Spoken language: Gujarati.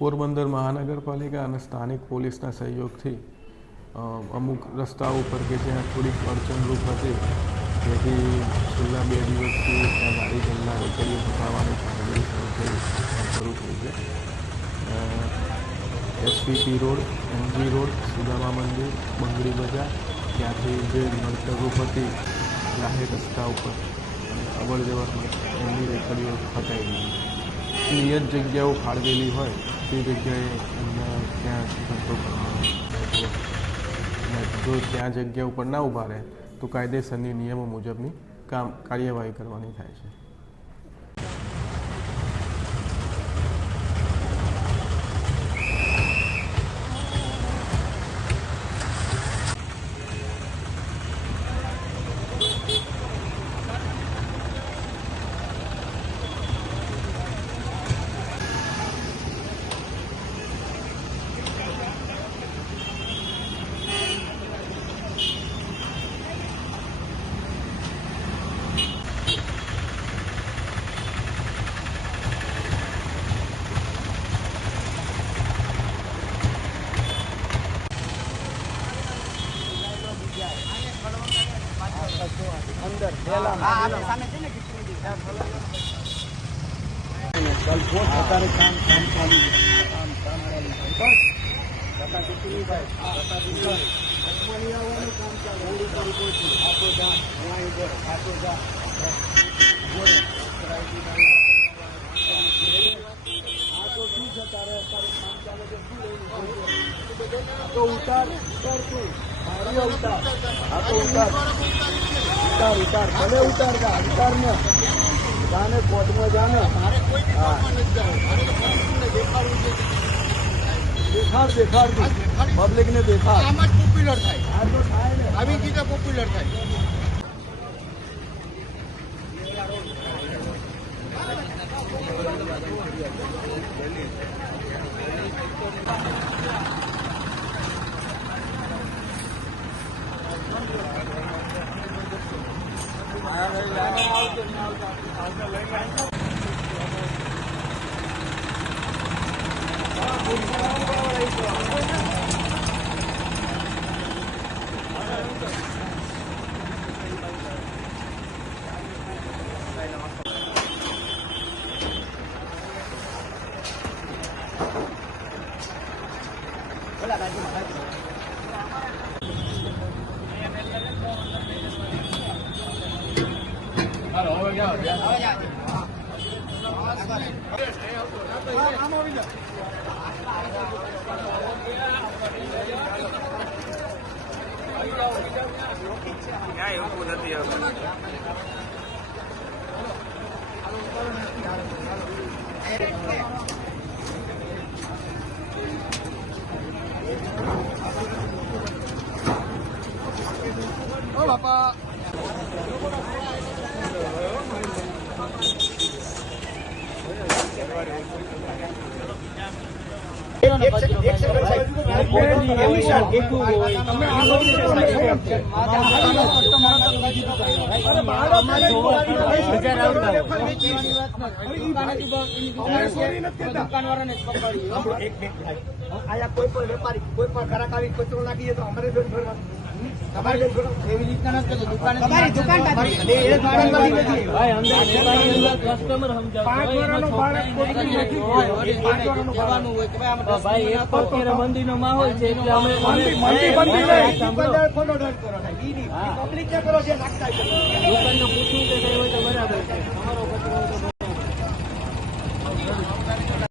પોરબંદર મહાનગરપાલિકા અને સ્થાનિક પોલીસના સહયોગથી અમુક રસ્તાઓ પર કે જ્યાં થોડીક અડચણરૂપ હતી જેથી છેલ્લા 2 દિવસથી ત્યાં ગાડી ગલ્લા રેકડીઓ ફસાવવાની કામગીરી શરૂ થઈ છે. SPP road, MG road, Sudama Mandir, Bangdi બજાર ત્યાંથી જે નડતરરૂપ હતી જાહેર રસ્તા ઉપર અવર જવરમાં એમની રેકડીઓ ફસાઈ ગઈ. નિયત જગ્યાઓ ફાળવેલી હોય તે જગ્યાએ એમને ત્યાં ધંધો કરવાનો અને જો ત્યાં જગ્યા ઉપર ના ઊભા રહે તો કાયદેસરની નિયમો મુજબની કાર્યવાહી કરવાની થાય છે. अंदर सामने છે ને कल बहुत सारे काम चालू काम वाली बस बता कितनी भाई बता दीजिए मनिया वाला काम चालू होड़ी पर कोई आपको जा वहां इधर आपको जा बोल कराई तो ठीक है तारे सारे काम चालू जो तो उतार कर तू मारियो उतार आप उतार उतार भले उतार का उतार में जाने कोर्ट में जाने देखाड़ पब्लिक ने देखा पॉपुलर था આવી ચીજ પોપ્યુલર થાય. ઓ બાપા કોઈ પણ વેપારી કોઈ પણ ગ્રાહક આવી કચરો નાખીએ તો અમારે એવી રીતના નથી દુકાન કસ્ટમર મંદી નો માહોલ છે એટલે અમે પબ્લિક ને કરો છે દુકાન નું પૂછવું કે કઈ હોય તો બરાબર છે.